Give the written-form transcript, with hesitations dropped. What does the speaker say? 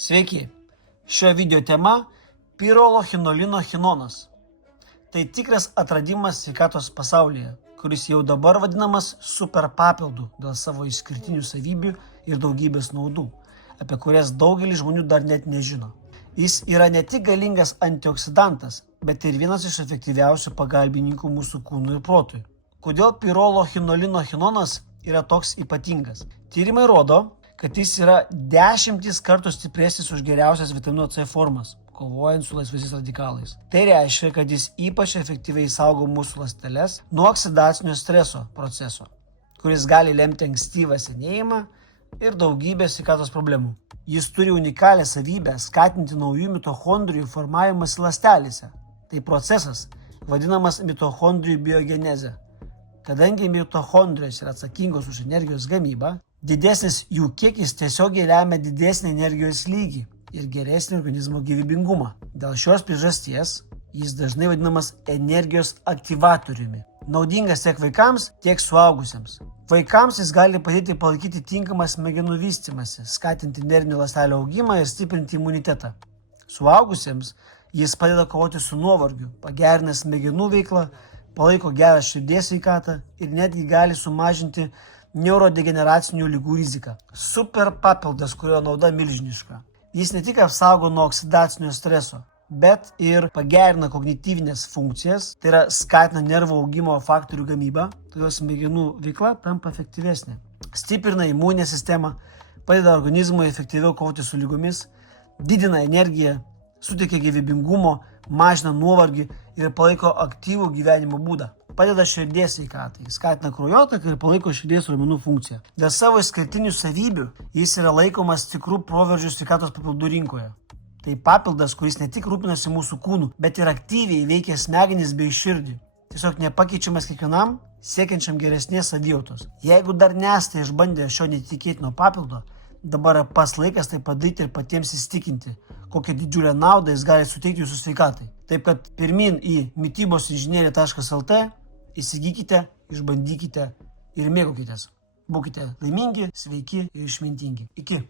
Sveiki, šio video tema – pirolochinolino chinonas. Tai tikras atradimas sveikatos pasaulyje, kuris jau dabar vadinamas super papildu dėl savo išskirtinių savybių ir daugybės naudų, apie kurias daugelis žmonių dar net nežino. Jis yra ne tik galingas antioksidantas, bet ir vienas iš efektyviausių pagalbininkų mūsų kūnui ir protui. Kodėl pirolochinolino chinonas yra toks ypatingas? Tyrimai rodo, kad jis yra 10 kartų stipresnis už geriausias vitamino C formas, kovojant su laisvaisiais radikalais. Tai reiškia, kad jis ypač efektyviai saugo mūsų ląsteles nuo oksidacinio streso proceso, kuris gali lemti ankstyvą senėjimą ir daugybę sveikatos problemų. Jis turi unikalią savybę skatinti naujų mitochondrijų formavimąsi ląstelėse. Tai procesas, vadinamas mitochondrijų biogenezė. Kadangi mitochondrijos yra atsakingos už energijos gamybą, didesnis jų kiekis tiesiogiai lemia didesnį energijos lygį ir geresnį organizmo gyvybingumą. Dėl šios priežasties jis dažnai vadinamas energijos aktyvatoriumi. Naudingas tiek vaikams, tiek suaugusiems. Vaikams jis gali padėti palaikyti tinkamą smegenų vystymąsi, skatinti nervinių ląstelių augimą ir stiprinti imunitetą. Suaugusiems jis padeda kovoti su nuovargiu, pagerina smegenų veiklą, palaiko gerą širdies sveikatą ir netgi gali sumažinti neurodegeneracinių ligų riziką. Super papildas, kurio nauda milžiniška. Jis ne tik apsaugo nuo oksidacinio streso, bet ir pagerina kognityvinės funkcijas, tai yra skatina nervų augimo faktorių gamybą, todėl smegenų veikla tampa efektyvesnė. Stiprina imuninę sistemą, padeda organizmui efektyviau kovoti su lygomis, didina energiją, suteikia gyvybingumo, mažina nuovargį ir palaiko aktyvų gyvenimo būdą. Padeda širdies sveikatai, skatina kraujotaką ir palaiko širdies raumenų funkciją. Dėl savo išskirtinių savybių jis yra laikomas tikrų proveržių sveikatos papildų rinkoje. Tai papildas, kuris ne tik rūpinasi mūsų kūnu, bet ir aktyviai veikia smegenis bei širdį. Tiesiog nepakeičiamas kiekvienam, siekiančiam geresnės savijautos. Jeigu dar nesate išbandę šio netikėtino papildo, dabar pats laikas tai padaryti ir patiems įsitikinti, kokią didžiulę naudą jis gali suteikti jūsų sveikatai. Taip kad pirmin į mytybosinžinerija.lt, įsigykite, išbandykite ir mėgaukitės. Būkite laimingi, sveiki ir išmintingi. Iki.